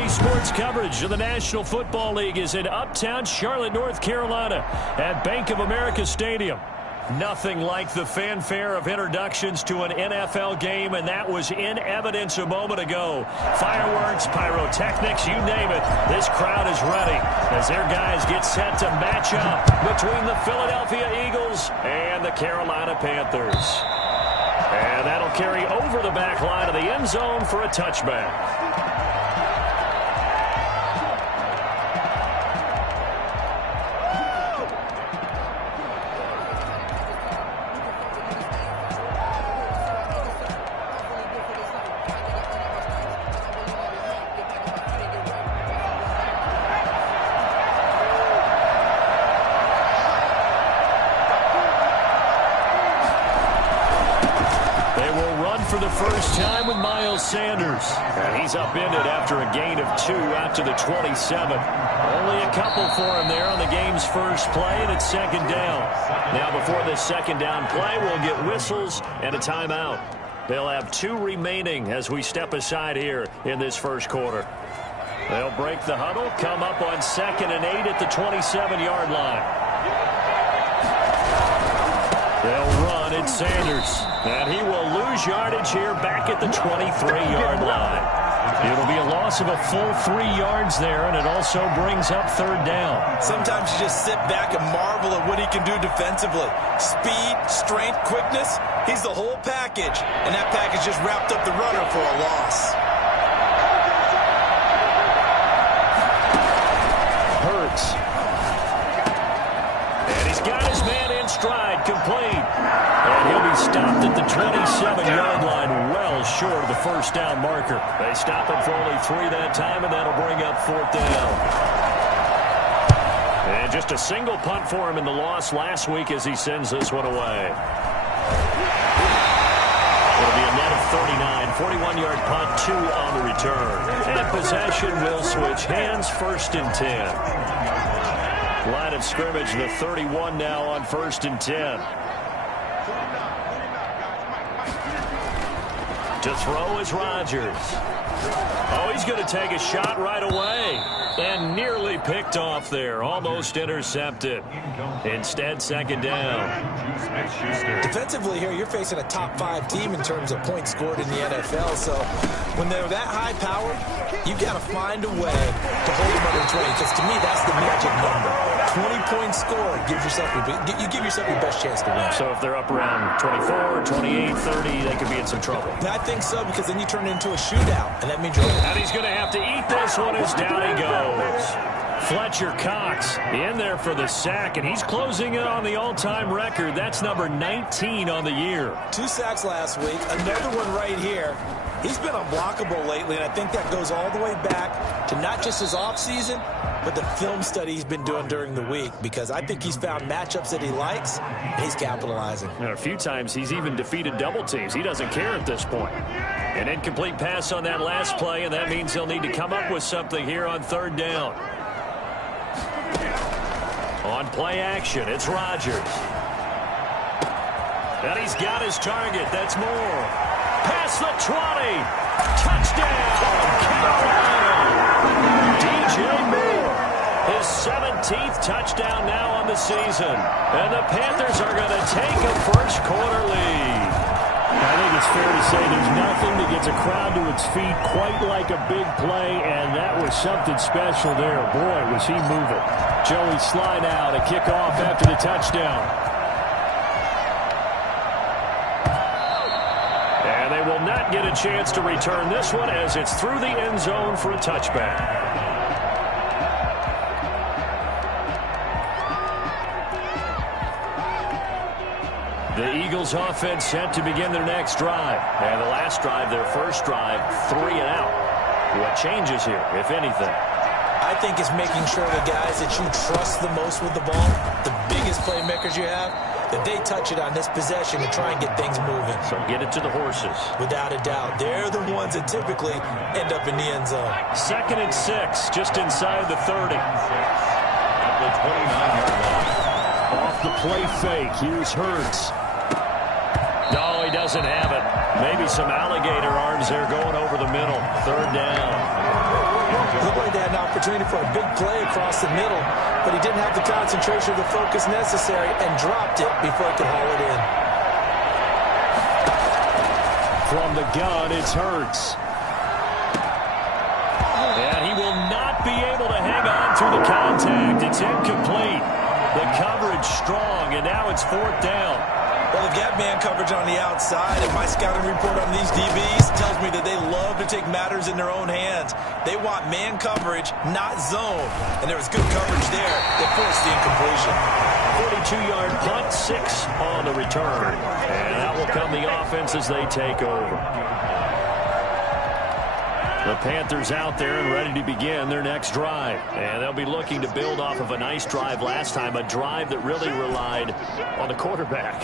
Today's sports coverage of the National Football League is in uptown Charlotte, North Carolina at Bank of America Stadium. Nothing like the fanfare of introductions to an NFL game, and that was in evidence a moment ago. Fireworks, pyrotechnics, you name it. This crowd is ready as their guys get set to match up between the Philadelphia Eagles and the Carolina Panthers. And that'll carry over the back line of the end zone for a touchback. For the first time with Miles Sanders. And he's upended after a gain of 2 out to the 27. Only a couple for him there on the game's first play, and it's second down. Now before this second down play, we'll get whistles and a timeout. They'll have 2 remaining as we step aside here in this first quarter. They'll break the huddle, come up on 2nd and 8 at the 27-yard line. They'll run at Sanders. And he will lose yardage here back at the 23-yard line. It'll be a loss of a full 3 yards there, and it also brings up third down. Sometimes you just sit back and marvel at what he can do defensively. Speed, strength, quickness, he's the whole package. And that package just wrapped up the runner for a loss. Hurts. And he's got his man in stride, complete. And he'll be stopped at the 27-yard line, well short of the first down marker. They stop him for only 3 that time, and that'll bring up 4th down. And just a single punt for him in the loss last week as he sends this one away. It'll be a net of 39, 41-yard punt, 2 on the return. And possession will switch hands, 1st and 10. Line of scrimmage, the 31 now on 1st and 10. To throw is Rodgers. Oh, he's going to take a shot right away. And nearly picked off there. Almost intercepted. Instead, second down. Defensively here, you're facing a top 5 team in terms of points scored in the NFL. So when they're that high powered, you got to find a way to hold them under 20. Because to me, that's the magic number. 20 points scored, you give yourself your best chance to win. So if they're up around 24, 28, 30, they could be in some trouble. I think so, because then you turn it into a shootout, and that means you're... And he's going to have to eat this one as down he goes. Fletcher Cox in there for the sack, and he's closing in on the all-time record. That's number 19 on the year. 2 sacks last week, another one right here. He's been unblockable lately, and I think that goes all the way back to not just his offseason, but the film study he's been doing during the week, because I think he's found matchups that he likes, and he's capitalizing. And a few times he's even defeated double teams. He doesn't care at this point. An incomplete pass on that last play, and that means he'll need to come up with something here on 3rd down. On play action, it's Rodgers. And he's got his target. That's Moore. Past the 20. Touchdown, Carolina. DJ Moore. His 17th touchdown now on the season. And the Panthers are going to take a first quarter lead. I think it's fair to say there's nothing that gets a crowd to its feet quite like a big play, and that was something special there. Boy, was he moving. Joey Slye now to kick off after the touchdown. And they will not get a chance to return this one as it's through the end zone for a touchback. The Eagles offense set to begin their next drive. And the last drive, their first drive, 3 and out. What changes here, if anything? I think it's making sure the guys that you trust the most with the ball, the biggest playmakers you have, that they touch it on this possession and try and get things moving. So get it to the horses. Without a doubt. They're the ones that typically end up in the end zone. 2nd and 6, just inside the 30. At the 29-yard line. Off the play fake, here's Hurts. No, he doesn't have it. Maybe some alligator arms there going over the middle. 3rd down. Looked like they had an opportunity for a big play across the middle, but he didn't have the concentration or the focus necessary and dropped it before he could haul it in. From the gun, it's Hurts. And he will not be able to hang on through the contact. It's incomplete. The coverage strong, and now it's 4th down. Well, they've got man coverage on the outside, and my scouting report on these DBs tells me that they love to take matters in their own hands. They want man coverage, not zone. And there was good coverage there that forced the incompletion. 42-yard punt, 6 on the return. And that will come the offense as they take over. The Panthers out there and ready to begin their next drive. And they'll be looking to build off of a nice drive last time, a drive that really relied on the quarterback.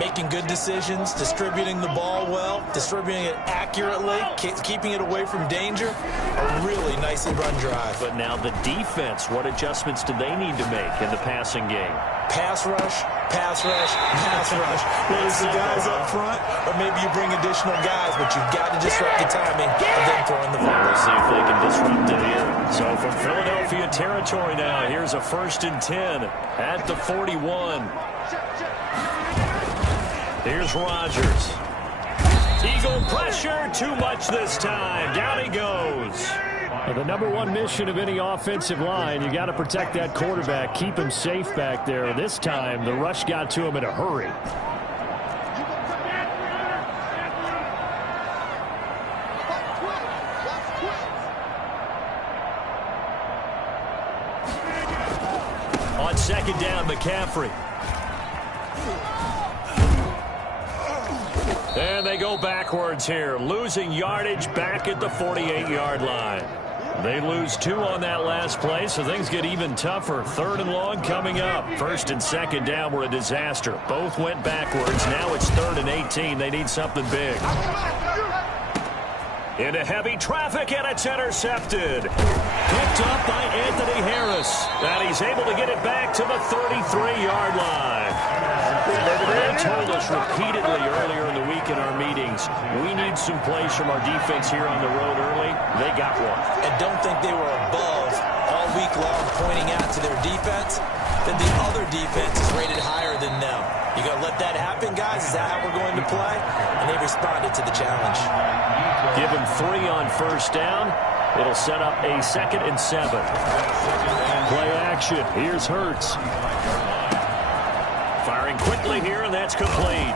Making good decisions, distributing the ball well, distributing it accurately, keeping it away from danger. A really nicely run drive. But now the defense, what adjustments do they need to make in the passing game? Pass rush, pass rush, pass rush. Whether it's the guys up front or maybe you bring additional guys, but you've got to disrupt the timing of them throwing the ball. We'll see if they can disrupt it here. So from Philadelphia territory now, here's a 1st and 10 at the 41. Here's Rodgers. Eagle pressure, too much this time. Down he goes. The number one mission of any offensive line, you got to protect that quarterback, keep him safe back there. This time, the rush got to him in a hurry. On 2nd down, McCaffrey. And they go backwards here, losing yardage back at the 48-yard line. They lose 2 on that last play, so things get even tougher. 3rd and long coming up. 1st and 2nd down were a disaster. Both went backwards. Now it's 3rd and 18. They need something big. Into heavy traffic, and it's intercepted. Picked up by Anthony Harris. And he's able to get it back to the 33-yard line. They told us repeatedly earlier in the week in our meetings, we need some plays from our defense here on the road early. They got one. And don't think they were above all week long pointing out to their defense. Then the other defense is rated higher than them. You going to let that happen, guys? Is that how we're going to play? And they responded to the challenge. Give them 3 on 1st down. It'll set up a 2nd and 7. Play action. Here's Hurts. Firing quickly here, and that's complete.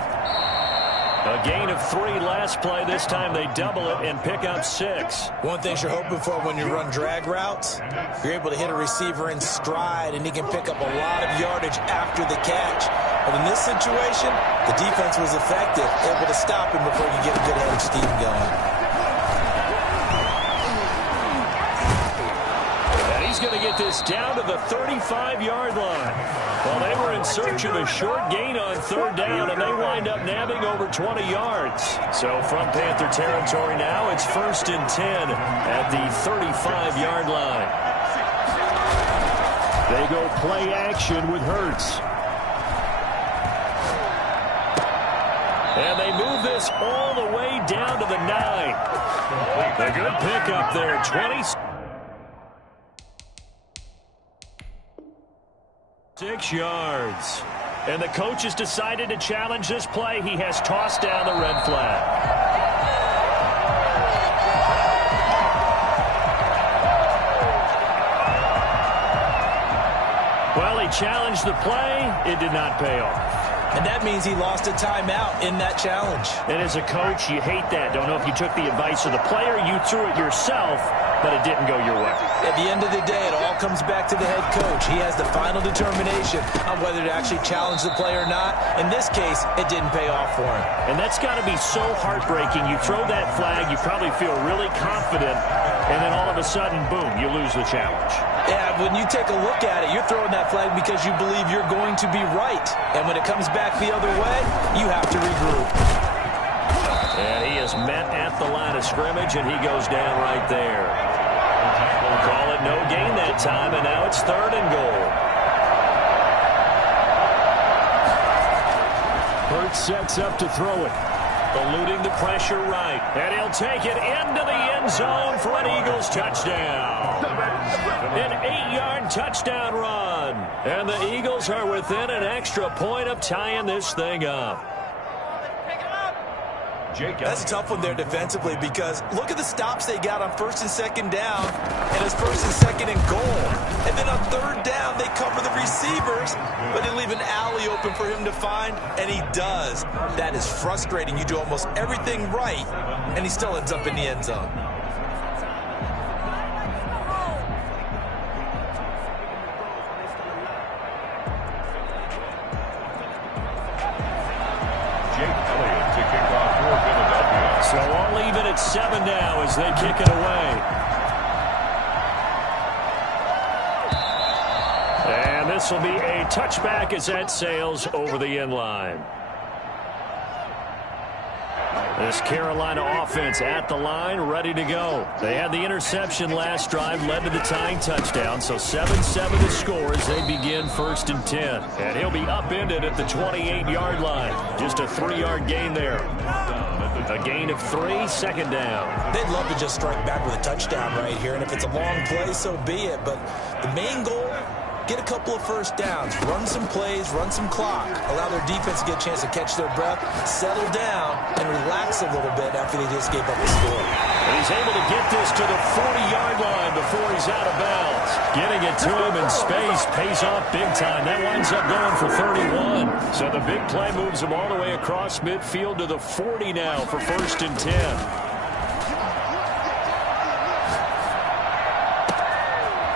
A gain of 3 last play. This time they double it and pick up 6. One thing you're hoping for when you run drag routes, you're able to hit a receiver in stride, and he can pick up a lot of yardage after the catch. But in this situation, the defense was effective, able to stop him before you get a good head of steam going. And he's going to get this down to the 35-yard line. Well, they were in search of a short gain on 3rd down, and they wind up nabbing over 20 yards. So from Panther territory now, it's 1st and 10 at the 35-yard line. They go play action with Hurts. And they move this all the way down to the 9. A good pickup there, 26 yards. And the coach has decided to challenge this play. He has tossed down the red flag. Well, he challenged the play. It did not pay off. And that means he lost a timeout in that challenge. And as a coach, you hate that. Don't know if you took the advice of the player, you threw it yourself, but it didn't go your way. At the end of the day, it all comes back to the head coach. He has the final determination on whether to actually challenge the play or not. In this case, it didn't pay off for him. And that's got to be so heartbreaking. You throw that flag, you probably feel really confident, and then all of a sudden, boom, you lose the challenge. Yeah, when you take a look at it, you're throwing that flag because you believe you're going to be right. And when it comes back the other way, you have to regroup. And he is met at the line of scrimmage, and he goes down right there. We'll call it no gain that time, and now it's 3rd and goal. Hurts sets up to throw it. eluding the pressure right. And he'll take it into the end zone for an Eagles touchdown. An 8-yard touchdown run. And the Eagles are within an extra point of tying this thing up. That's a tough one there defensively because look at the stops they got on 1st and 2nd down and it's 1st and 2nd and goal. And then on 3rd down, they cover the receivers, but they leave an alley open for him to find, and he does. That is frustrating. You do almost everything right, and he still ends up in the end zone. So all even at 7 now as they kick it away. And this will be a touchback as that sails over the end line. This Carolina offense at the line, ready to go. They had the interception last drive, led to the tying touchdown. So 7-7 the score as they begin 1st and 10. And he'll be upended at the 28-yard line. Just a 3-yard gain there. A gain of 3, 2nd down. They'd love to just strike back with a touchdown right here, and if it's a long play, so be it. But the main goal, get a couple of 1st downs, run some plays, run some clock, allow their defense to get a chance to catch their breath, settle down, and relax a little bit after they just gave up the score. And he's able to get this to the 40-yard line before he's out of bounds. Getting it to him in space pays off big time. That winds up going for 31. So the big play moves him all the way across midfield to the 40 now for 1st and 10.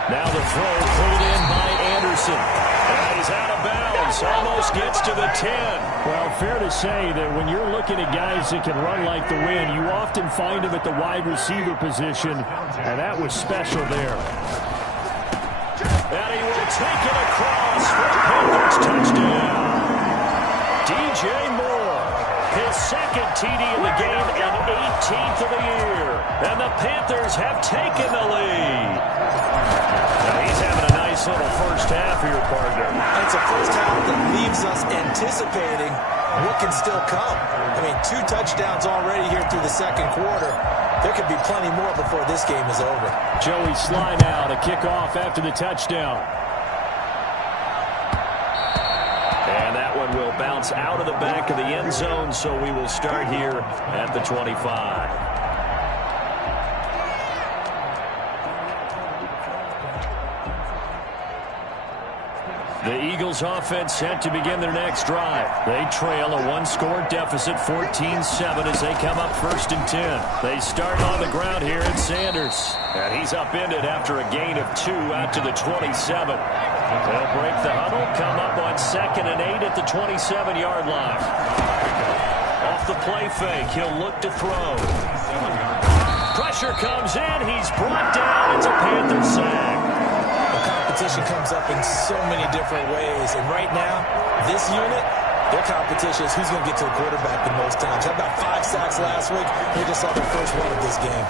Now the throw pulled in by Anderson. And he's out of bounds. Almost gets to the 10. Well, fair to say that when you're looking at guys that can run like the wind, you often find them at the wide receiver position, and that was special there. And he will take it across for a Panthers touchdown. DJ Moore, his 2nd TD of the game and 18th of the year. And the Panthers have taken the lead. Now he's having a nice little first half here, partner. It's a first half that leaves us anticipating what can still come. I mean, 2 touchdowns already here through the 2nd quarter. There could be plenty more before this game is over. Joey Sly now to kick off after the touchdown. And that one will bounce out of the back of the end zone, so we will start here at the 25. The Eagles offense set to begin their next drive. They trail a 1-score deficit, 14-7 as they come up 1st and 10. They start on the ground here at Sanders. And he's upended after a gain of 2 out to the 27. They'll break the huddle, come up on 2nd and 8 at the 27-yard line. Off the play fake, he'll look to throw. Pressure comes in, he's brought down. It's a Panther sack. Competition comes up in so many different ways, and right now, this unit, their competition is who's going to get to the quarterback the most times. Had about 5 sacks last week. They just saw their first one of this game.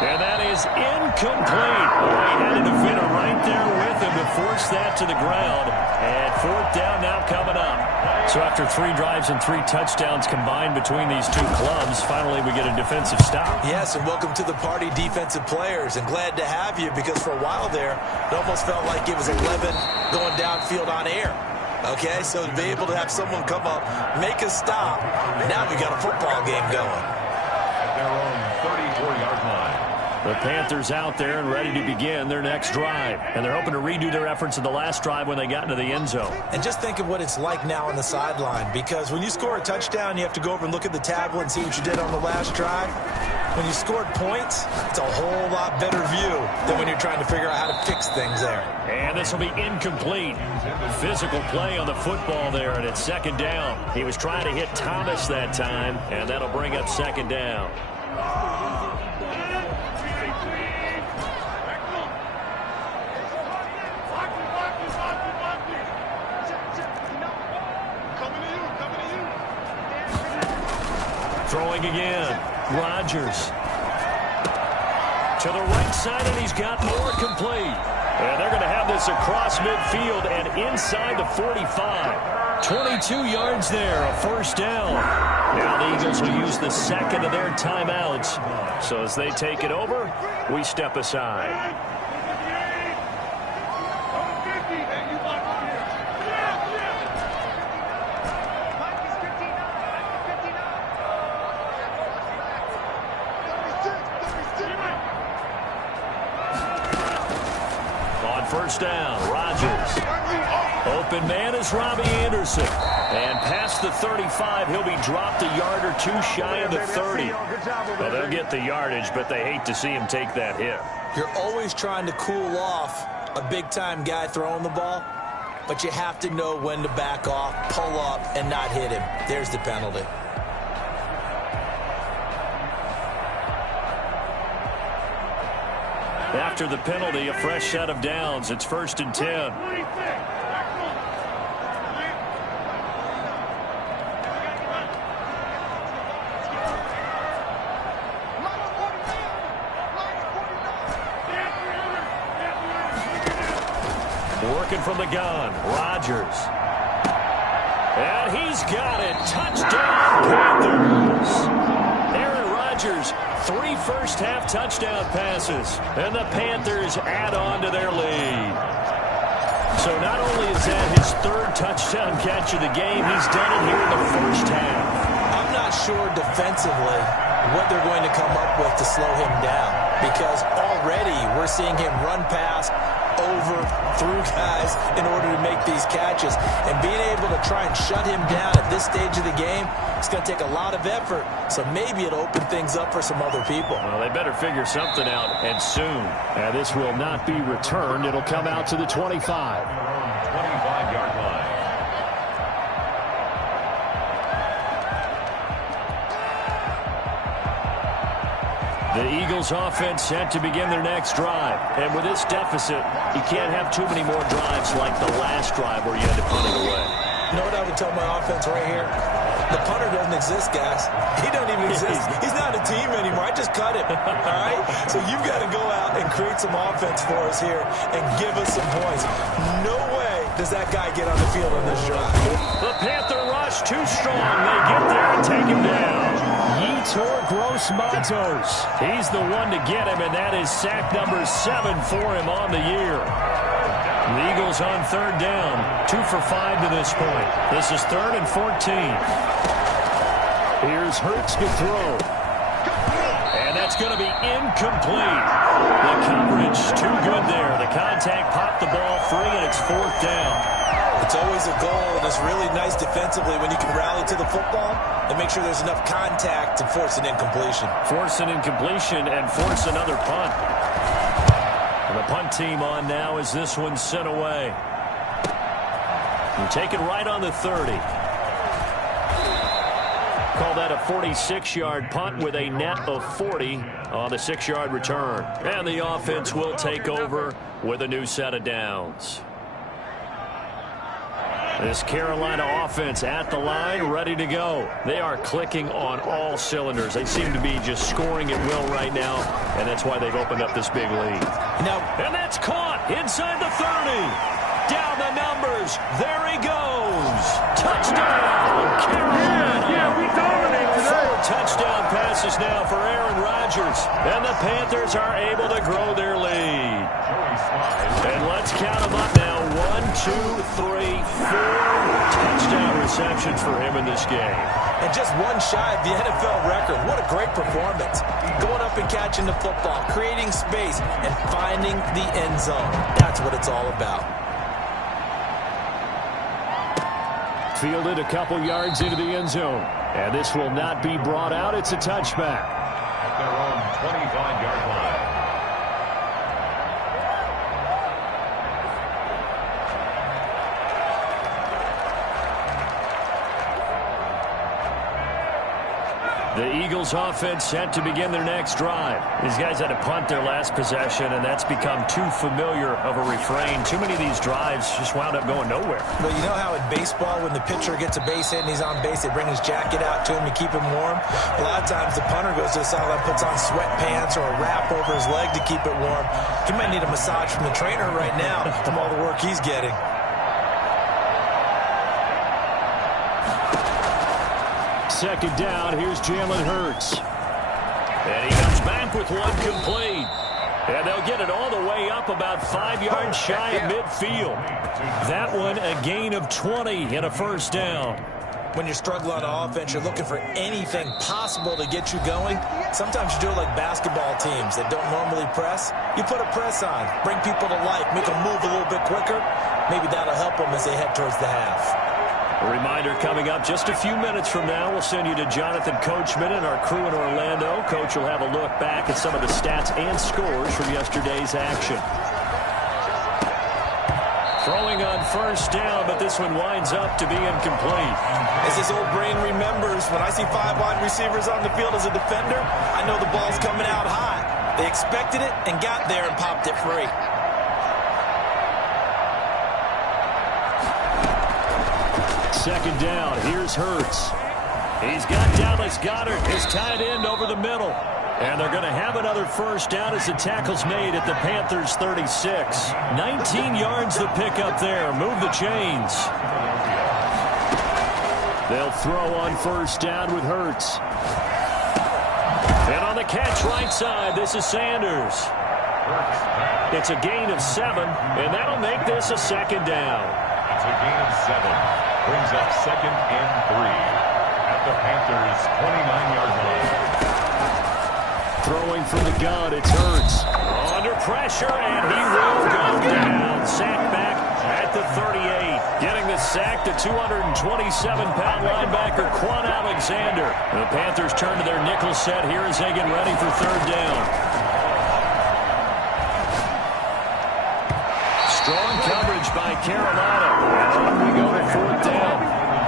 And that is incomplete. Oh, he had a defender right there with him to force that to the ground. And 4th down now coming up. So after 3 drives and 3 touchdowns combined between these two clubs, finally we get a defensive stop. Yes, and welcome to the party, defensive players. And glad to have you because for a while there, it almost felt like it was 11 going downfield on air. Okay, so to be able to have someone come up, make a stop, now we got a football game going. At their own 34-yard line. The Panthers out there and ready to begin their next drive. And they're hoping to redo their efforts in the last drive when they got into the end zone. And just think of what it's like now on the sideline, because when you score a touchdown, you have to go over and look at the tablet and see what you did on the last drive. When you scored points, it's a whole lot better view than when you're trying to figure out how to fix things there. And this will be incomplete. Physical play on the football there, and it's 2nd down. He was trying to hit Thomas that time, and that'll bring up 2nd down. Throwing again. Rodgers. To the right side, and he's got more complete. And they're going to have this across midfield and inside the 45. 22 yards there, a first down. Now the Eagles will use the second of their timeouts. So as they take it over, we step aside. On first down, Rodgers. Open man is Robbie Anderson. And past the 35, he'll be dropped a yard or two shy of the 30. Well, they'll get the yardage, but they hate to see him take that hit. You're always trying to cool off a big-time guy throwing the ball, but you have to know when to back off, pull up, and not hit him. There's the penalty. After the penalty, a fresh set of downs. It's 1st and 10. Working from the gun, Rodgers. And he's got it. Touchdown, Panthers. Aaron Rodgers, 3 first-half touchdown passes. And the Panthers add on to their lead. So not only is that his 3rd touchdown catch of the game, he's done it here in the first half. I'm not sure defensively what they're going to come up with to slow him down, because already we're seeing him run past, over, through guys in order to make these catches. And being able to try and shut him down at this stage of the game, it's going to take a lot of effort. So maybe it'll open things up for some other people. Well, they better figure something out, and soon. And this will not be returned. It'll come out to the 25. 25-yard line. The Eagles offense set to begin their next drive. And with this deficit, you can't have too many more drives like the last drive where you had to punt it away. You know what I would tell my offense right here? The punter doesn't exist, guys. He doesn't even exist. He's not a team anymore. I just cut him. All right? So you've got to go out and create some offense for us here and give us some points. No way does that guy get on the field on this drive. The Panther rush too strong. They get there and take him down. Yetur Gross-Matos. He's the one to get him, and that is sack number 7 for him on the year. The Eagles on 3rd down, 2 for 5 to this point. This is 3rd and 14. Here's Hurts to throw. And that's going to be incomplete. The coverage too good there. The contact popped the ball free, and it's 4th down. It's always a goal, and it's really nice defensively when you can rally to the football and make sure there's enough contact to force an incompletion. Force an incompletion and force another punt. And the punt team on now as this one's sent away. And taken right on the 30. Call that a 46-yard punt with a net of 40 on the 6-yard return. And the offense will take over with a new set of downs. This Carolina offense at the line, ready to go. They are clicking on all cylinders. They seem to be just scoring at will right now, and that's why they've opened up this big lead. And that's caught inside the 30. Down the numbers. There he goes. Touchdown, Carolina. Yeah, we dominate today. 4 touchdown passes now for Aaron Rodgers, and the Panthers are able to grow their lead. And let's count them up now. 1, 2, 3, 4 touchdown receptions for him in this game. And just one shy of the NFL record. What a great performance. Going up and catching the football, creating space, and finding the end zone. That's what it's all about. Fielded a couple yards into the end zone. And this will not be brought out. It's a touchback. At their own 25-yard line. The Eagles offense set to begin their next drive. These guys had to punt their last possession, and that's become too familiar of a refrain. Too many of these drives just wound up going nowhere. But you know how in baseball, when the pitcher gets a base hit and he's on base, they bring his jacket out to him to keep him warm? A lot of times the punter goes to the sideline, puts on sweatpants or a wrap over his leg to keep it warm. He might need a massage from the trainer right now from all the work he's getting. Second down, here's Jalen Hurts. And he comes back with one complete. And they'll get it all the way up about 5 yards shy of midfield. That one a gain of 20 and a first down. When you're struggling on offense, you're looking for anything possible to get you going. Sometimes you do it like basketball teams that don't normally press. You put a press on, bring people to life, make them move a little bit quicker. Maybe that'll help them as they head towards the half. A reminder coming up just a few minutes from now. We'll send you to Jonathan Coachman and our crew in Orlando. Coach will have a look back at some of the stats and scores from yesterday's action. Throwing on first down, but this one winds up to be incomplete. As his old brain remembers, when I see 5 wide receivers on the field as a defender, I know the ball's coming out high. They expected it and got there and popped it free. Second down, here's Hurts. He's got Dallas Goedert, his tight end, over the middle. And they're going to have another first down as the tackle's made at the Panthers' 36. 19 yards the pickup there. Move the chains. They'll throw on first down with Hurts. And on the catch right side, this is Sanders. It's a gain of 7, and that'll make this a second down. It's a gain of 7. Brings up 2nd and 3 at the Panthers' 29-yard line. Throwing from the gun, it's Hurts. Under pressure, and he will go down. Sacked back at the 38. Getting the sack, the 227-pound linebacker, Quan Alexander. The Panthers turn to their nickel set here as they get ready for third down. Strong coverage by Carolina. And on we go to fourth down.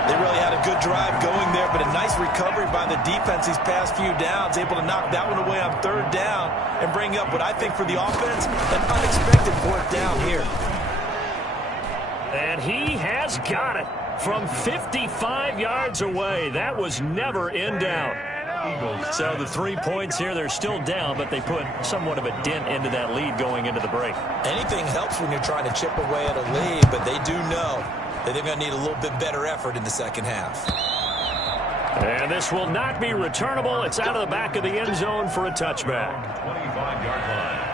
They really had a good drive going there, but a nice recovery by the defense these past few downs, able to knock that one away on third down and bring up what I think for the offense, an unexpected fourth down here. And he has got it from 55 yards away. That was never in doubt. So the 3 points here, they're still down, but they put somewhat of a dent into that lead going into the break. Anything helps when you're trying to chip away at a lead, but they do know that they're going to need a little bit better effort in the second half. And this will not be returnable. It's out of the back of the end zone for a touchback. 25-yard line.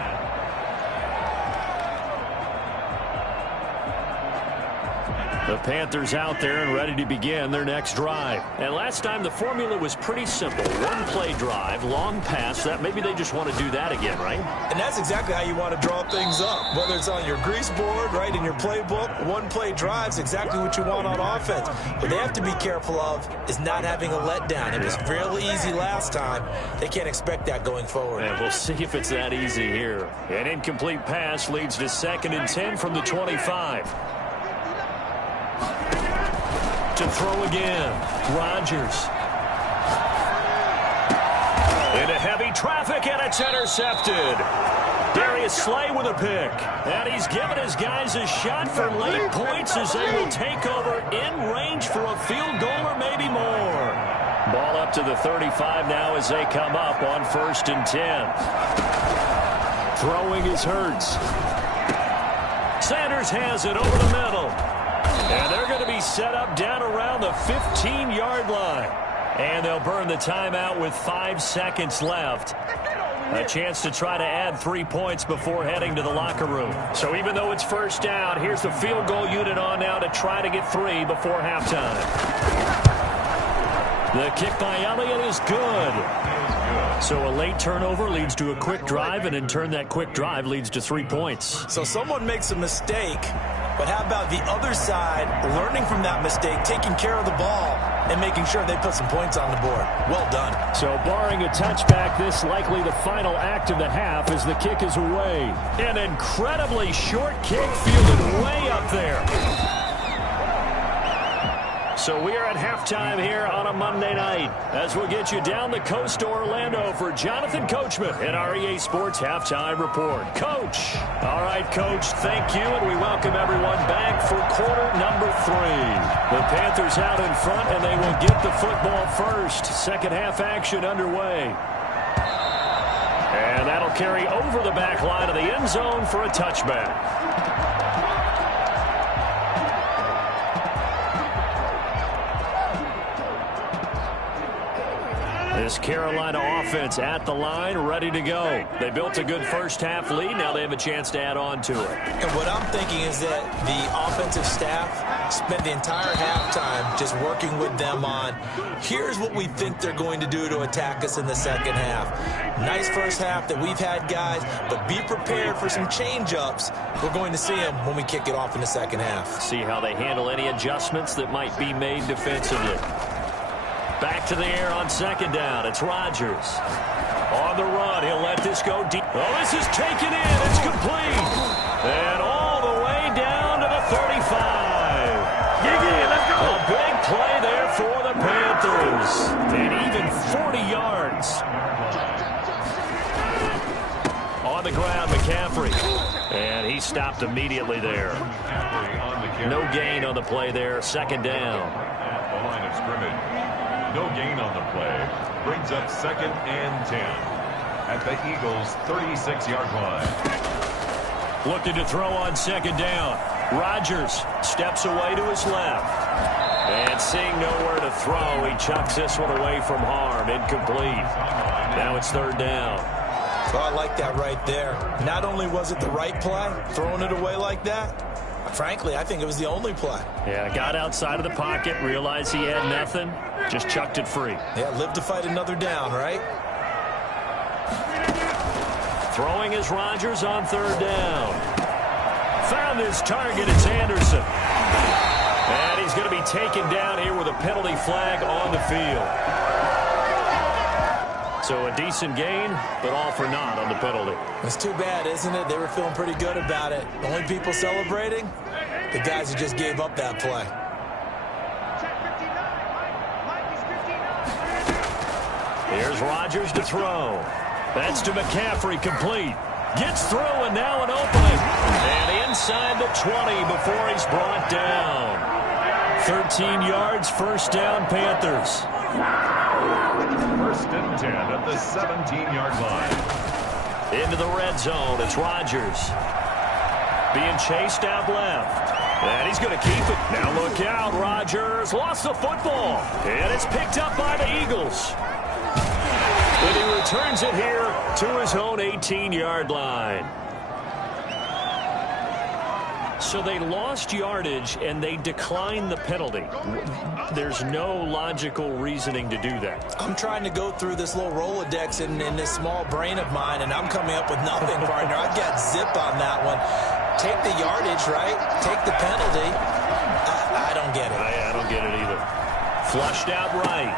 The Panthers out there and ready to begin their next drive. And last time the formula was pretty simple. One play drive, long pass. That maybe they just want to do that again, right? And that's exactly how you want to draw things up. Whether it's on your grease board, right, in your playbook, one play drive is exactly what you want on offense. What they have to be careful of is not having a letdown. It was real easy last time. They can't expect that going forward. And we'll see if it's that easy here. An incomplete pass leads to 2nd and 10 from the 25. To throw again, Rodgers. Into heavy traffic, and it's intercepted. Darius Slay with a pick. And he's given his guys a shot for late points as they will take over in range for a field goal or maybe more. Ball up to the 35 now as they come up on 1st and 10. Throwing is Hurts. Sanders has it over the middle. And they're going to be set up down around the 15-yard line. And they'll burn the timeout with 5 seconds left. A chance to try to add 3 points before heading to the locker room. So even though it's first down, here's the field goal unit on now to try to get 3 before halftime. The kick by Elliott is good. So a late turnover leads to a quick drive, and in turn that quick drive leads to 3 points. So someone makes a mistake, but how about the other side learning from that mistake, taking care of the ball, and making sure they put some points on the board? Well done. So barring a touchback, this likely the final act of the half as the kick is away. An incredibly short kick fielded way up there. So we are at halftime here on a Monday night as we'll get you down the coast to Orlando for Jonathan Coachman in our EA Sports Halftime Report. Coach. All right, Coach, thank you, and we welcome everyone back for quarter number 3. The Panthers out in front, and they will get the football first. Second half action underway. And that'll carry over the back line of the end zone for a touchback. This Carolina offense at the line, ready to go. They built a good first-half lead. Now they have a chance to add on to it. And what I'm thinking is that the offensive staff spent the entire halftime just working with them on, here's what we think they're going to do to attack us in the second half. Nice first half that we've had, guys, but be prepared for some change-ups. We're going to see them when we kick it off in the second half. See how they handle any adjustments that might be made defensively. Back to the air on second down. It's Rodgers. On the run, he'll let this go deep. Oh, this is taken in. It's complete. And all the way down to the 35. Let's go. A big play there for the Panthers. And even 40 yards. On the ground, McCaffrey. And he stopped immediately there. No gain on the play there. Second down. At the line of scrimmage. No gain on the play. Brings up 2nd and 10 at the Eagles' 36-yard line. Looking to throw on second down. Rodgers steps away to his left. And seeing nowhere to throw, he chucks this one away from harm. Incomplete. Now it's third down. So I like that right there. Not only was it the right play, throwing it away like that, frankly, I think it was the only play. Yeah, got outside of the pocket, realized he had nothing, just chucked it free. Yeah, live to fight another down, right? Throwing is Rodgers on third down. Found his target, it's Anderson. And he's going to be taken down here with a penalty flag on the field. So a decent gain, but all for naught on the penalty. It's too bad, isn't it? They were feeling pretty good about it. The only people celebrating, the guys who just gave up that play. Here's Rodgers to throw. That's to McCaffrey, complete. Gets through, and now an opening. And inside the 20 before he's brought down. 13 yards, first down, Panthers. 1st and 10 at the 17-yard line. Into the red zone, it's Rodgers. Being chased out left. And he's going to keep it. Now look out, Rodgers lost the football. And it's picked up by the Eagles. And he returns it here to his own 18-yard line. So they lost yardage, and they declined the penalty. There's no logical reasoning to do that. I'm trying to go through this little Rolodex in this small brain of mine, and I'm coming up with nothing, partner. I've got zip on that one. Take the yardage, right? Take the penalty. I don't get it. I don't get it either. Flushed out right.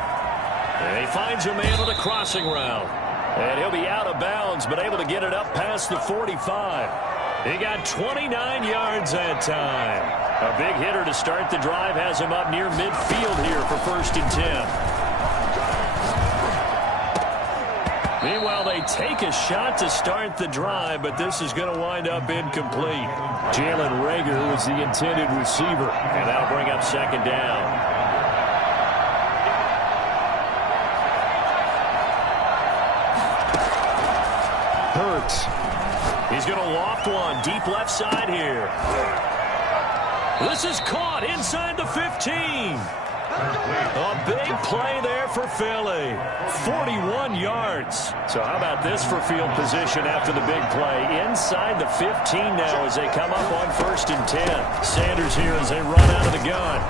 And he finds a man on a crossing route. And he'll be out of bounds, but able to get it up past the 45. He got 29 yards that time. A big hitter to start the drive has him up near midfield here for 1st and 10. Meanwhile, they take a shot to start the drive, but this is going to wind up incomplete. Jalen Reagor was the intended receiver, and that'll bring up second down. Hurts. He's going to loft one deep left side here. This is caught inside the 15. A big play there for Philly. 41 yards. So how about this for field position after the big play? Inside the 15 now as they come up on 1st and 10. Sanders here as they run out of the gun.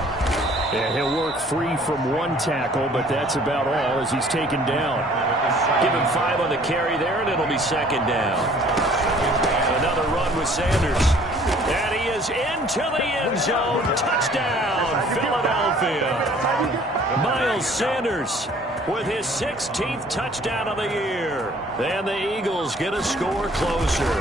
Yeah, he'll work free from one tackle, but that's about all as he's taken down. Give him 5 on the carry there, and it'll be second down. Another run with Sanders. And he is into the end zone. Touchdown, Philadelphia. Miles Sanders with his 16th touchdown of the year. And the Eagles get a score closer.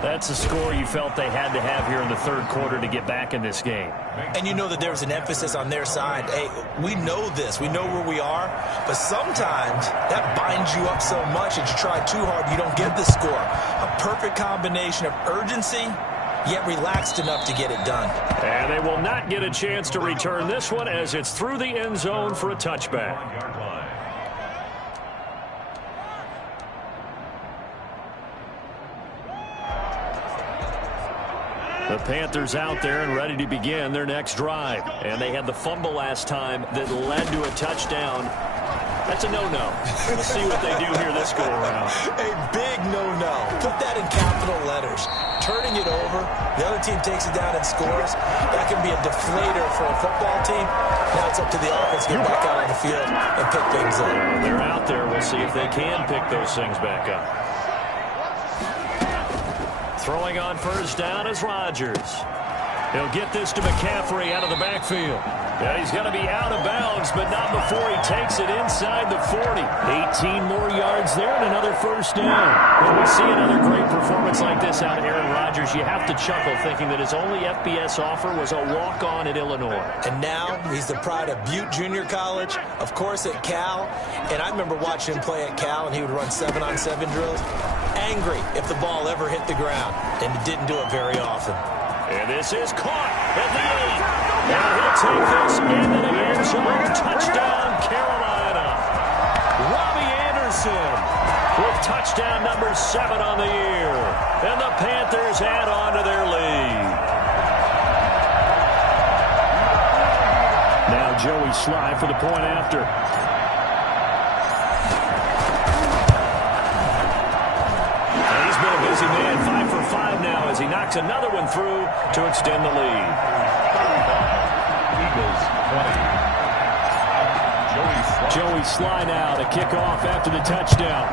That's a score you felt they had to have here in the third quarter to get back in this game. And you know that there was an emphasis on their side. Hey, we know this. We know where we are. But sometimes that binds you up so much that you try too hard, you don't get the score. A perfect combination of urgency, yet relaxed enough to get it done. And they will not get a chance to return this one as it's through the end zone for a touchback. The Panthers out there and ready to begin their next drive. And they had the fumble last time that led to a touchdown. That's a no-no. We'll see what they do here this go-around. A big no-no. Put that in capital letters. Turning it over, the other team takes it down and scores. That can be a deflator for a football team. Now it's up to the offense to get back out on the field and pick things up. They're out there. We'll see if they can pick those things back up. Throwing on first down is Rodgers. He'll get this to McCaffrey out of the backfield. Yeah, he's going to be out of bounds, but not before he takes it inside the 40. 18 more yards there and another first down. When we see another great performance like this out of Aaron Rodgers, you have to chuckle thinking that his only FBS offer was a walk-on at Illinois. And now he's the pride of Butte Junior College, of course at Cal. And I remember watching him play at Cal, and he would run 7-on-7 drills. Angry if the ball ever hit the ground, and he didn't do it very often. And this is caught at the 8. And he'll take this into the end zone. Touchdown, Carolina. Robbie Anderson with touchdown number 7 on the year. And the Panthers add on to their lead. Now Joey Sly for the point after. Busy man, 5 for 5 now as he knocks another one through to extend the lead. Eagles 20. Joey Sly now to kick off after the touchdown.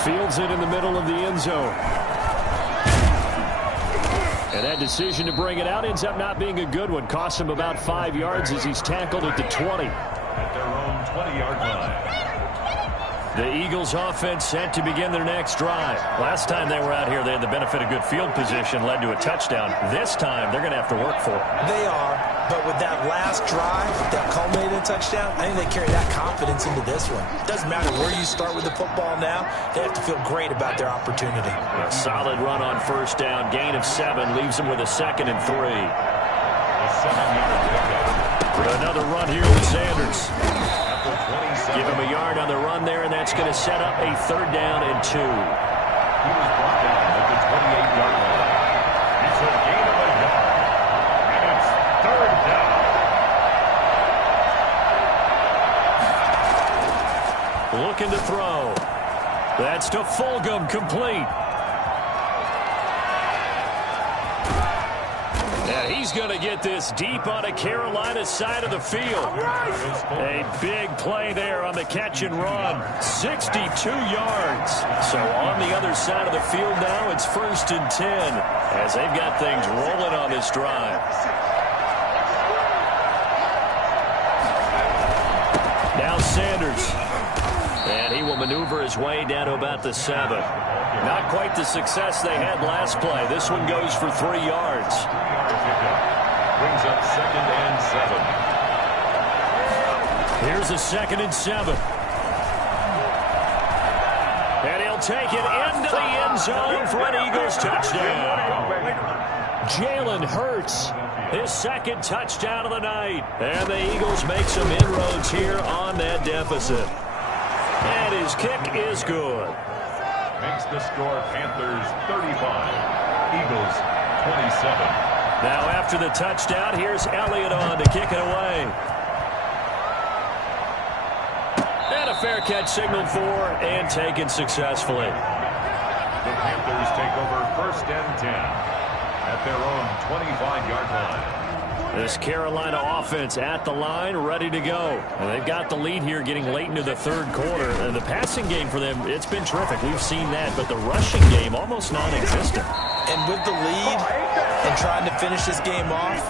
Fields it in the middle of the end zone. And that decision to bring it out ends up not being a good one. Costs him about 5 yards as he's tackled at the 20. At their own 20-yard line. The Eagles offense set to begin their next drive. Last time they were out here, they had the benefit of good field position, led to a touchdown. This time, they're going to have to work for it. They are, but with that last drive that culminated in a touchdown, I think they carry that confidence into this one. Doesn't matter where you start with the football now, they have to feel great about their opportunity. A solid run on first down, gain of 7, leaves them with a 2nd and 3. A 7-yard pickup. Another run here with Sanders. Give him a yard on the run there, and that's going to set up a 3rd down and 2. He was brought down at the 28-yard line. It's a gain of a yard, and it's 3rd down. Looking to throw. That's to Fulgham, complete. And he's going to get this deep on a Carolina side of the field. A big play there on the catch and run. 62 yards. So on the other side of the field now, it's 1st and 10 as they've got things rolling on this drive. Now Sanders. And he will maneuver his way down to about the 7. Not quite the success they had last play. This one goes for 3 yards. Brings up 2nd and 7. Here's a 2nd and 7. And he'll take it into the end zone for an Eagles touchdown. Jalen Hurts, his 2nd touchdown of the night. And the Eagles make some inroads here on that deficit. And his kick is good. Makes the score Panthers 35, Eagles 27. Now after the touchdown, here's Elliott on to kick it away. And a fair catch signaled for and taken successfully. The Panthers take over 1st and 10 at their own 25-yard line. This Carolina offense at the line, ready to go. And they've got the lead here getting late into the 3rd quarter. And the passing game for them, it's been terrific. We've seen that. But the rushing game, almost non-existent. And with the lead and trying to finish this game off,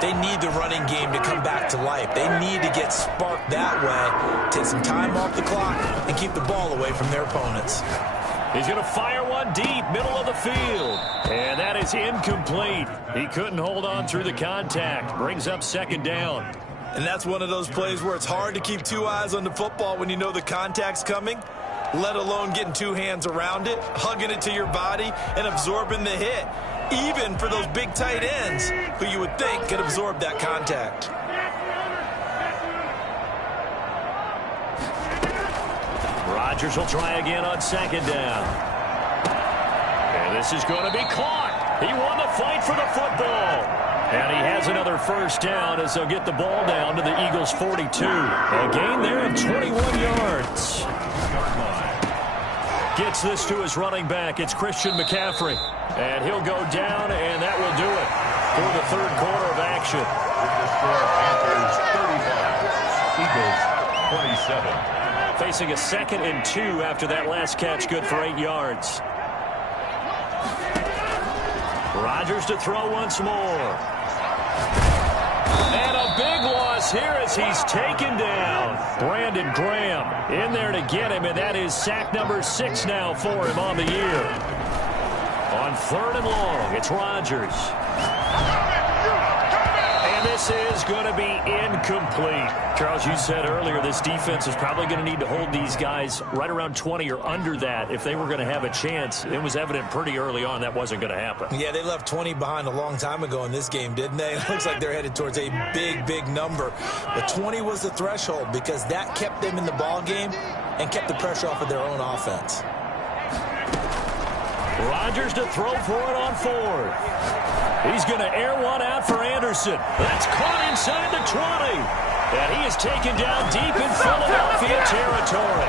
they need the running game to come back to life. They need to get sparked that way, take some time off the clock, and keep the ball away from their opponents. He's going to fire one deep, middle of the field. And that is incomplete. He couldn't hold on through the contact. Brings up 2nd down. And that's one of those plays where it's hard to keep 2 eyes on the football when you know the contact's coming, let alone getting 2 hands around it, hugging it to your body, and absorbing the hit. Even for those big tight ends who you would think could absorb that contact. Rodgers will try again on 2nd down. And this is going to be caught. He won the fight for the football. And he has another first down as they'll get the ball down to the Eagles' 42. A gain there of 21 yards. Gets this to his running back. It's Christian McCaffrey. And he'll go down, and that will do it for the third quarter of action. The score, Panthers 35, Eagles 27. Facing a 2nd and 2 after that last catch, good for 8 yards. Rodgers to throw once more. And a big loss here as he's taken down. Brandon Graham in there to get him, and that is sack number 6 now for him on the year. On 3rd and long, it's Rodgers. And this is going to be incomplete. Charles, you said earlier this defense is probably going to need to hold these guys right around 20 or under that if they were going to have a chance. It was evident pretty early on that wasn't going to happen. Yeah, they left 20 behind a long time ago in this game, didn't they? It looks like they're headed towards a big, big number. But 20 was the threshold because that kept them in the ball game and kept the pressure off of their own offense. Rodgers to throw for it on 4th. He's going to air one out for Anderson. That's caught inside the 20. And he is taken down deep in Philadelphia territory.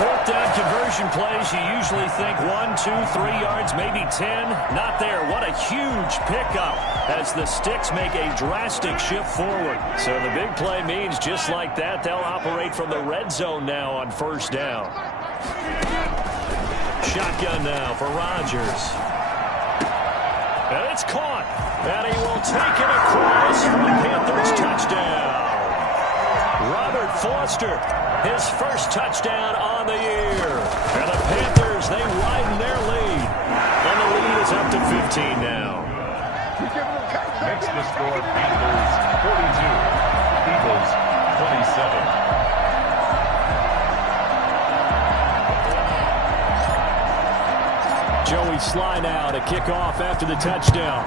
4th down conversion plays, you usually think 1, 2, 3 yards, maybe 10. Not there. What a huge pickup as the Sticks make a drastic shift forward. So the big play means just like that, they'll operate from the red zone now on 1st down. Shotgun now for Rodgers. And it's caught. And he will take it across for a Panthers touchdown. Robert Foster, his first touchdown on the year. And the Panthers, they widen their lead. And the lead is up to 15 now. Makes the score Panthers 42, Eagles 27. Joey Sly now to kick off after the touchdown.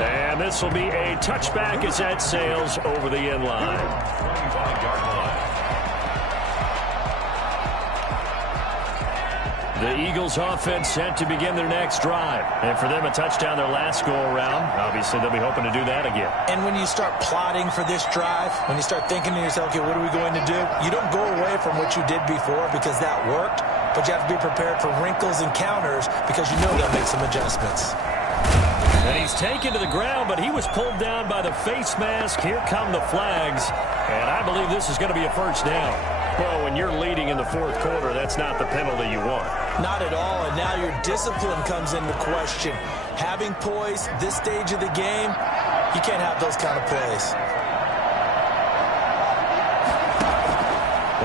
And this will be a touchback as that sails over the end line. 25-yard line. The Eagles offense set to begin their next drive. And for them, a touchdown their last go-around. Obviously, they'll be hoping to do that again. And when you start plotting for this drive, when you start thinking to yourself, okay, what are we going to do? You don't go away from what you did before because that worked, but you have to be prepared for wrinkles and counters because you know they'll make some adjustments. And he's taken to the ground, but he was pulled down by the face mask. Here come the flags. And I believe this is going to be a first down. Well, when you're leading in the 4th quarter, that's not the penalty you want. Not at all, and now your discipline comes into question. Having poise this stage of the game, you can't have those kind of plays.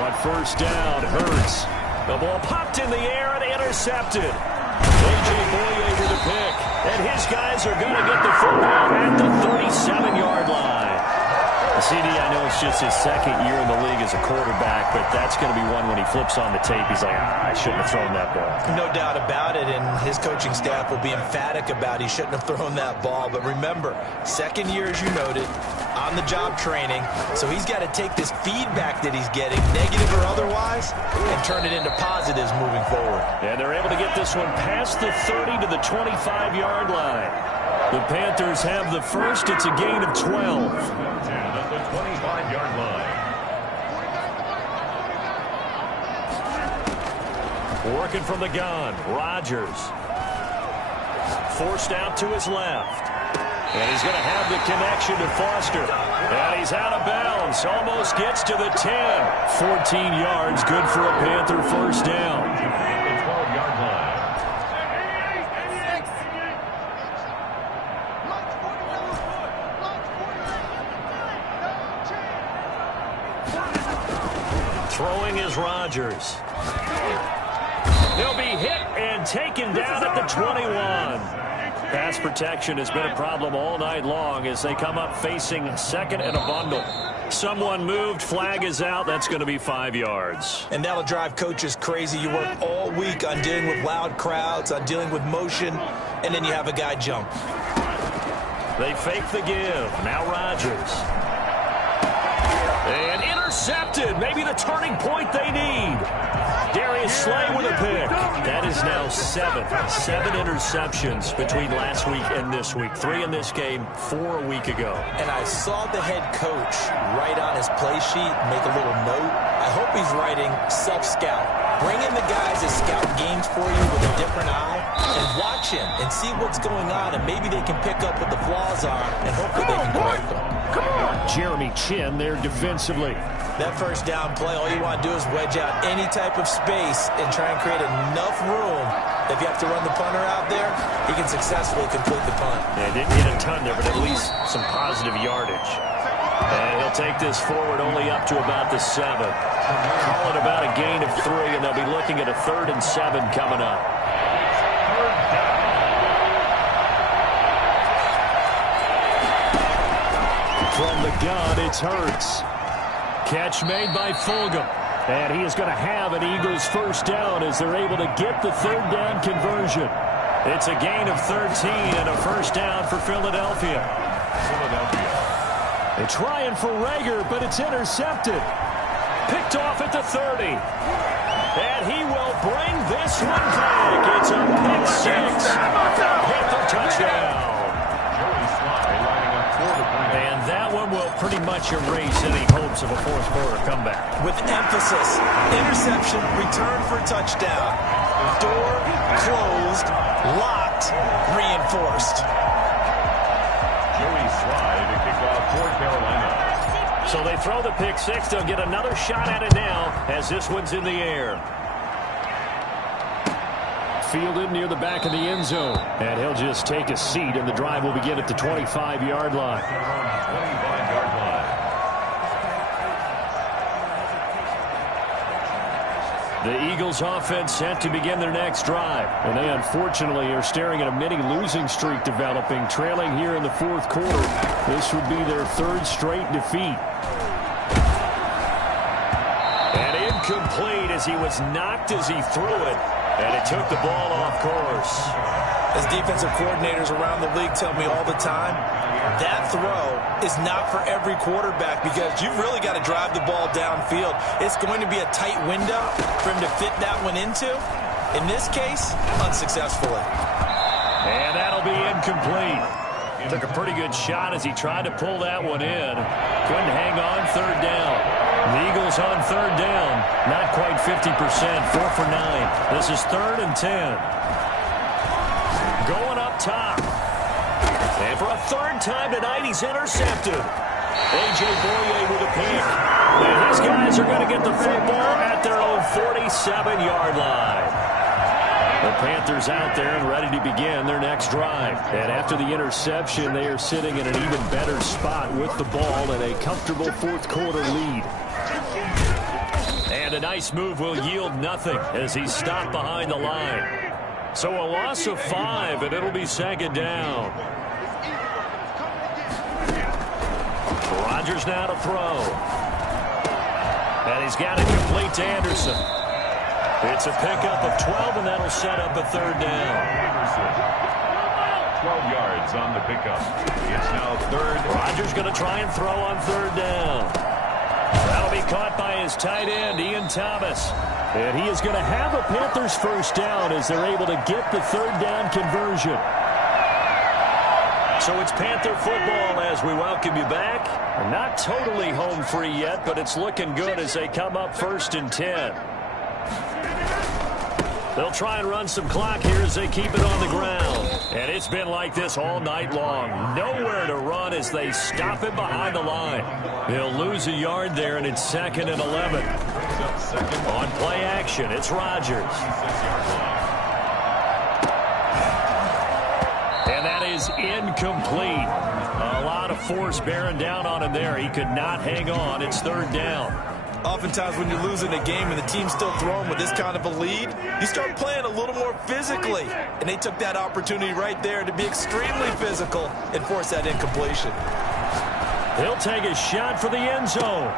On 1st down, Hurts. The ball popped in the air and intercepted. A.J. Boye with the pick. And his guys are going to get the football at the 37-yard line. CD, I know it's just his 2nd year in the league as a quarterback, but that's going to be one when he flips on the tape. He's like, I shouldn't have thrown that ball. No doubt about it, and his coaching staff will be emphatic about he shouldn't have thrown that ball. But remember, 2nd year, as you noted, on-the-job training, so he's got to take this feedback that he's getting, negative or otherwise, and turn it into positives moving forward. And they're able to get this one past the 30 to the 25-yard line. The Panthers have the first. It's a gain of 12. At the 25-yard line. Working from the gun, Rodgers. Forced out to his left. And he's going to have the connection to Foster. And he's out of bounds. Almost gets to the 10. 14 yards, good for a Panther first down. At the 12-yard line. Throwing is Rodgers. He'll be hit and taken down at the 21. Pass protection has been a problem all night long as they come up facing 2nd and a bundle. Someone moved, flag is out. That's going to be 5 yards. And that'll drive coaches crazy. You work all week on dealing with loud crowds, on dealing with motion, and then you have a guy jump. They fake the give. Now Rodgers. And intercepted. Maybe the turning point they need. Darius Slay with a pick. That is now 7 interceptions between last week and this week. 3 in this game, 4 a week ago. And I saw the head coach write on his play sheet, make a little note. I hope he's writing self-scout. Bring in the guys that scout games for you with a different eye and watch him and see what's going on, and maybe they can pick up what the flaws are and hopefully they can correct them. Jeremy Chin there defensively. That first down play, all you want to do is wedge out any type of space and try and create enough room. If you have to run the punter out there, he can successfully complete the punt. Yeah, didn't get a ton there, but at least some positive yardage. And he'll take this forward only up to about the 7. Call it about a gain of 3, and they'll be looking at a 3rd and 7 coming up. From the gun, it's Hurts. Catch made by Fulgham. And he is going to have an Eagles first down as they're able to get the 3rd down conversion. It's a gain of 13 and a first down for Philadelphia. They're trying for Rager, but it's intercepted. Picked off at the 30. And he will bring this one back. It's a pick 6. Panther touchdown. And that one will pretty much erase any hopes of a fourth quarter comeback. With emphasis, interception, return for touchdown. Door closed, locked, reinforced. Joey Sly to kick off for Carolina. So they throw the pick 6. They'll get another shot at it now as this one's in the air. Fielded near the back of the end zone. And he'll just take a seat, and the drive will begin at the 25-yard line. 25-yard line. The Eagles offense set to begin their next drive. And they unfortunately are staring at a mini losing streak developing, trailing here in the 4th quarter. This would be their 3rd straight defeat. And incomplete as he was knocked as he threw it. And it took the ball off course. As defensive coordinators around the league tell me all the time, that throw is not for every quarterback because you've really got to drive the ball downfield. It's going to be a tight window for him to fit that one into. In this case, unsuccessfully. And that'll be incomplete. Took a pretty good shot as he tried to pull that one in. Couldn't hang on 3rd down. The Eagles on 3rd down. Not quite 50%. 4 for 9. This is 3rd and 10. Going up top. And for a 3rd time tonight, he's intercepted. A.J. Boye with a pick. And his guys are going to get the football at their own 47-yard line. The Panthers out there and ready to begin their next drive. And after the interception, they are sitting in an even better spot with the ball and a comfortable 4th quarter lead. And a nice move will yield nothing as he's stopped behind the line. So a loss of 5, and it'll be 2nd down. Rodgers now to throw. And he's got it complete to Anderson. It's a pickup of 12, and that'll set up a 3rd down. 12 yards on the pickup. It's now 3rd. Rodgers going to try and throw on 3rd down. That'll be caught by his tight end, Ian Thomas. And he is going to have a Panthers first down as they're able to get the 3rd down conversion. So it's Panther football as we welcome you back. Not totally home free yet, but it's looking good as they come up 1st and 10. They'll try and run some clock here as they keep it on the ground. And it's been like this all night long. Nowhere to run as they stop him behind the line. They'll lose a yard there, and it's 2nd and 11. On play action, it's Rodgers. And that is incomplete. A lot of force bearing down on him there. He could not hang on. It's 3rd down. Oftentimes when you're losing a game and the team's still throwing with this kind of a lead, you start playing a little more physically. And they took that opportunity right there to be extremely physical and force that incompletion. He'll take a shot for the end zone.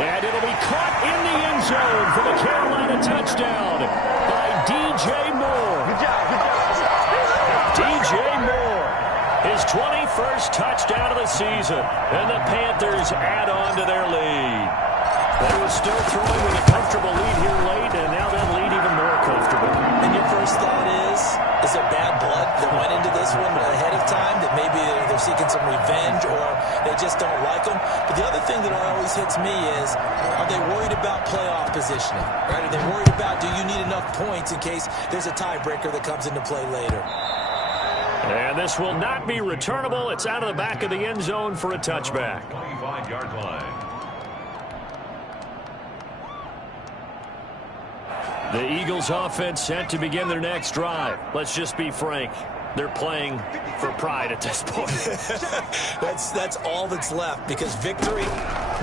And it'll be caught in the end zone for the Carolina touchdown by D.J. Moore. Good job. D.J. Moore, his 23rd first touchdown of the season, and the Panthers add on to their lead. They were still throwing with a comfortable lead here late, and now that lead even more comfortable. And your first thought is there bad blood that went into this one ahead of time, that maybe they're seeking some revenge or they just don't like them? But the other thing that always hits me is, are they worried about playoff positioning? Right? Are they worried about, do you need enough points in case there's a tiebreaker that comes into play later? And this will not be returnable. It's out of the back of the end zone for a touchback. 25-yard line. The Eagles offense set to begin their next drive. Let's just be frank. They're playing for pride at this point. That's all that's left, because victory,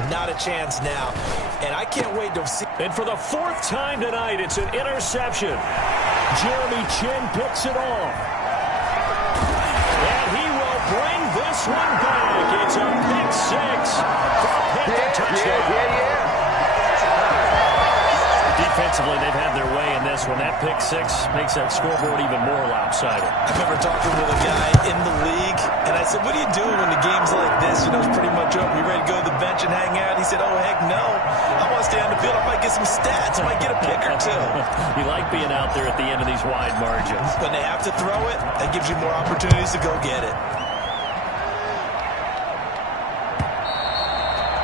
not a chance now. And I can't wait to see. And for the fourth time tonight, it's an interception. Jeremy Chin picks it off. And he will bring this one back. It's a pick six for a Panther touchdown. Defensively, they've had their way in this one. That pick six makes that scoreboard even more lopsided. I remember talking with a guy in the league, and I said, what do you do when the game's like this? You know, it's pretty much over. You ready to go to the bench and hang out? He said, oh, heck no. I want to stay on the field. I might get some stats. I might get a pick or two. You like being out there at the end of these wide margins. When they have to throw it, that gives you more opportunities to go get it.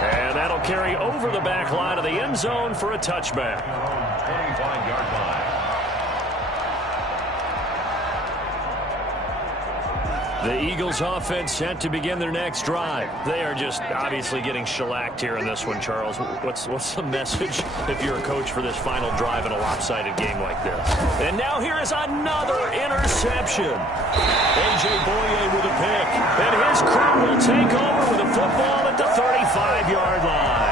And that'll carry over the back line of the end zone for a touchback. 25-yard line. The Eagles offense set to begin their next drive. They are just obviously getting shellacked here in this one, Charles. What's the message if you're a coach for this final drive in a lopsided game like this? And now here is another interception. A.J. Boye with a pick. And his crew will take over with a football at the 35-yard line.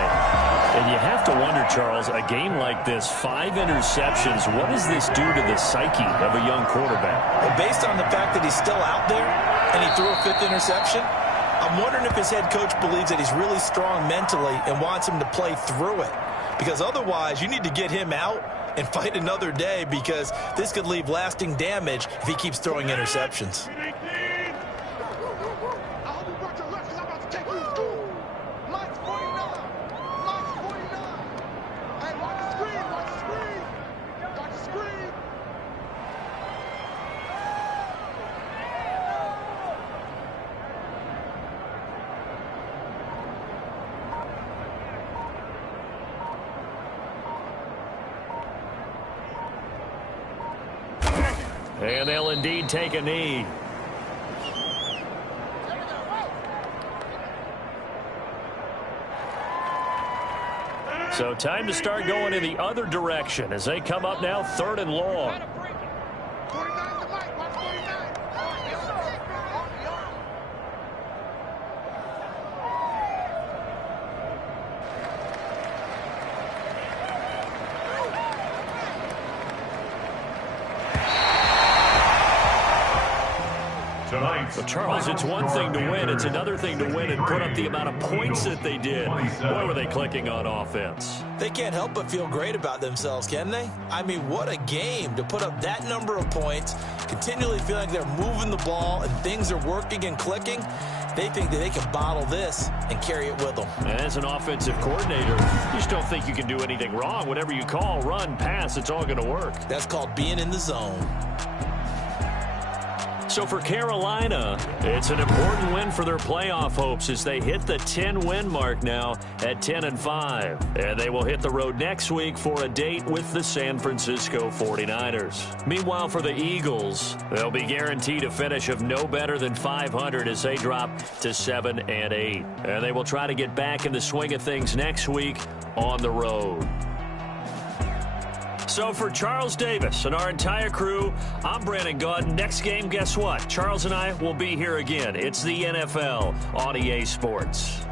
And you have to wonder, Charles, a game like this, 5 interceptions, what does this do to the psyche of a young quarterback? Well, based on the fact that he's still out there and he threw a 5th interception, I'm wondering if his head coach believes that he's really strong mentally and wants him to play through it. Because otherwise, you need to get him out and fight another day, because this could leave lasting damage if he keeps throwing interceptions. And they'll indeed take a knee. So time to start going in the other direction as they come up now 3rd and long. Well, Charles, it's one thing to win. It's another thing to win and put up the amount of points that they did. Boy, were they clicking on offense. They can't help but feel great about themselves, can they? I mean, what a game to put up that number of points, continually feel like they're moving the ball and things are working and clicking. They think that they can bottle this and carry it with them. And as an offensive coordinator, you just don't think you can do anything wrong. Whatever you call, run, pass, it's all going to work. That's called being in the zone. So for Carolina, it's an important win for their playoff hopes as they hit the 10-win mark now at 10-5. And they will hit the road next week for a date with the San Francisco 49ers. Meanwhile, for the Eagles, they'll be guaranteed a finish of no better than 500 as they drop to 7-8. And they will try to get back in the swing of things next week on the road. So for Charles Davis and our entire crew, I'm Brandon Gaudin. Next game, guess what? Charles and I will be here again. It's the NFL on EA Sports.